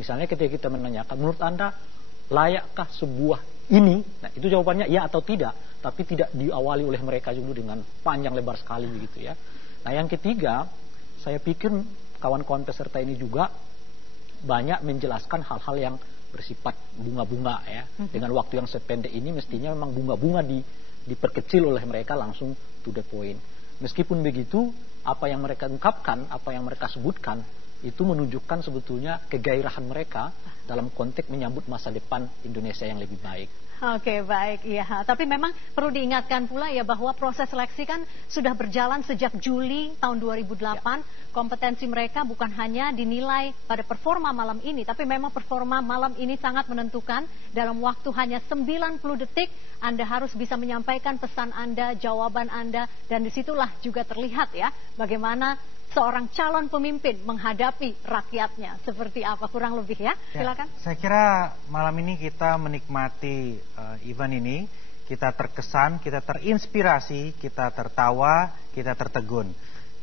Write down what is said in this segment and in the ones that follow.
Misalnya ketika kita menanyakan, menurut Anda layakkah sebuah ini? Nah, itu jawabannya ya atau tidak, tapi tidak diawali oleh mereka dulu dengan panjang lebar sekali gitu ya. Nah, yang ketiga, saya pikir kawan-kawan peserta ini juga banyak menjelaskan hal-hal yang bersifat bunga-bunga ya. Dengan waktu yang sependek ini mestinya memang bunga-bunga diperkecil oleh mereka langsung to the point. Meskipun begitu, apa yang mereka ungkapkan, apa yang mereka sebutkan, itu menunjukkan sebetulnya kegairahan mereka dalam konteks menyambut masa depan Indonesia yang lebih baik. Oke, baik, iya. Tapi memang perlu diingatkan pula ya bahwa proses seleksi kan sudah berjalan sejak Juli tahun 2008. Ya. Kompetensi mereka bukan hanya dinilai pada performa malam ini, tapi memang performa malam ini sangat menentukan. Dalam waktu hanya 90 detik, Anda harus bisa menyampaikan pesan Anda, jawaban Anda, dan disitulah juga terlihat ya bagaimana seorang calon pemimpin menghadapi rakyatnya seperti apa, kurang lebih ya. Silakan. Saya kira malam ini kita menikmati event ini, kita terkesan, kita terinspirasi, kita tertawa, kita tertegun.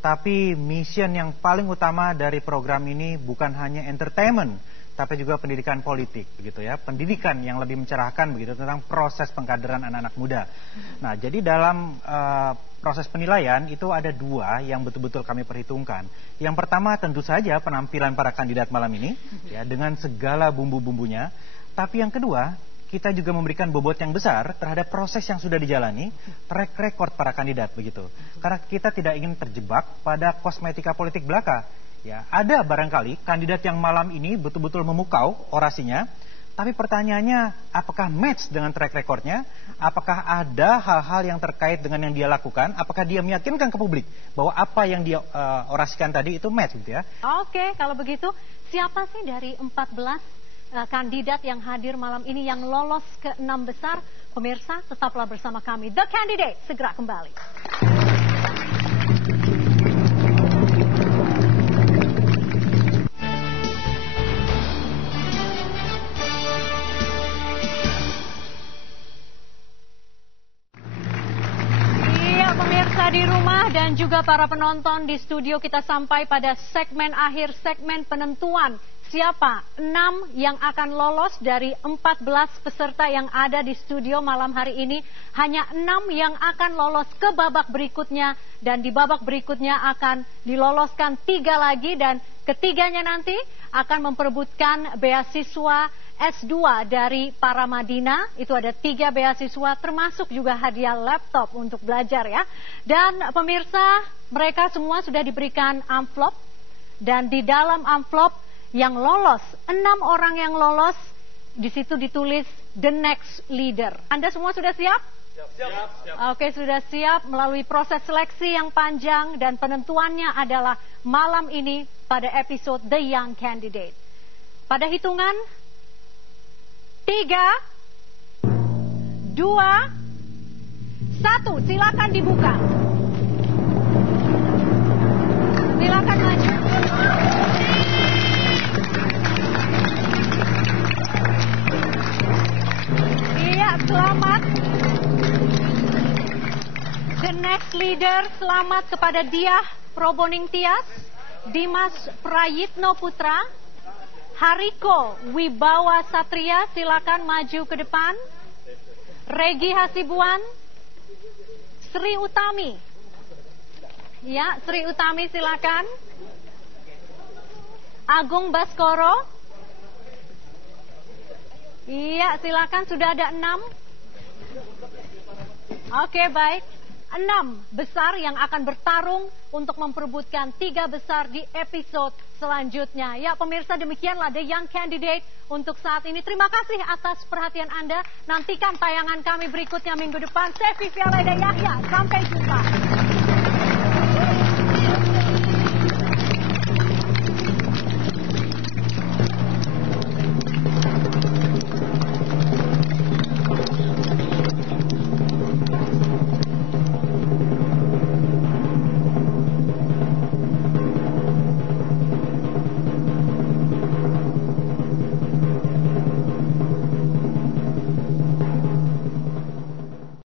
Tapi mission yang paling utama dari program ini bukan hanya entertainment, tapi juga pendidikan politik, begitu ya. Pendidikan yang lebih mencerahkan begitu tentang proses pengkaderan anak-anak muda. Nah, jadi dalam proses penilaian itu ada dua yang betul-betul kami perhitungkan. Yang pertama tentu saja penampilan para kandidat malam ini ya dengan segala bumbu-bumbunya. Tapi yang kedua, kita juga memberikan bobot yang besar terhadap proses yang sudah dijalani, track record para kandidat begitu. Karena kita tidak ingin terjebak pada kosmetika politik belaka. Ya, ada barangkali kandidat yang malam ini betul-betul memukau orasinya. Tapi pertanyaannya, apakah match dengan track recordnya? Apakah ada hal-hal yang terkait dengan yang dia lakukan? Apakah dia meyakinkan ke publik bahwa apa yang dia orasikan tadi itu match gitu ya? Oke, kalau begitu siapa sih dari 14 kandidat yang hadir malam ini yang lolos ke 6 besar? Pemirsa, tetaplah bersama kami. The Candidate segera kembali. Di rumah dan juga para penonton di studio, kita sampai pada segmen akhir, segmen penentuan siapa 6 yang akan lolos dari 14 peserta yang ada di studio malam hari ini. Hanya 6 yang akan lolos ke babak berikutnya, dan di babak berikutnya akan diloloskan 3 lagi, dan ketiganya nanti akan memperebutkan beasiswa S2 dari Paramadina. Itu ada 3 beasiswa termasuk juga hadiah laptop untuk belajar ya. Dan pemirsa, mereka semua sudah diberikan amplop, dan di dalam amplop yang lolos, 6 orang yang lolos, di situ ditulis the next leader. Anda semua sudah siap? Siap. Oke, sudah siap melalui proses seleksi yang panjang, dan penentuannya adalah malam ini pada episode The Young Candidate. Pada hitungan 3, 2, 1, silakan dibuka. Silakan maju. Iya, selamat. The next leader, selamat kepada Diah Proboning Tias, Dimas Prayitno Putra, Hariko Wibawa Satria, silakan maju ke depan. Regi Hasibuan, Sri Utami. Ya, Sri Utami silakan. Agung Baskoro. Iya, silakan, sudah ada 6. Oke, baik. 6 besar yang akan bertarung untuk memperebutkan 3 besar di episode selanjutnya. Ya, pemirsa, demikianlah The Young Candidate untuk saat ini. Terima kasih atas perhatian Anda. Nantikan tayangan kami berikutnya minggu depan. Saya Vivian Leda Yahya. Sampai jumpa.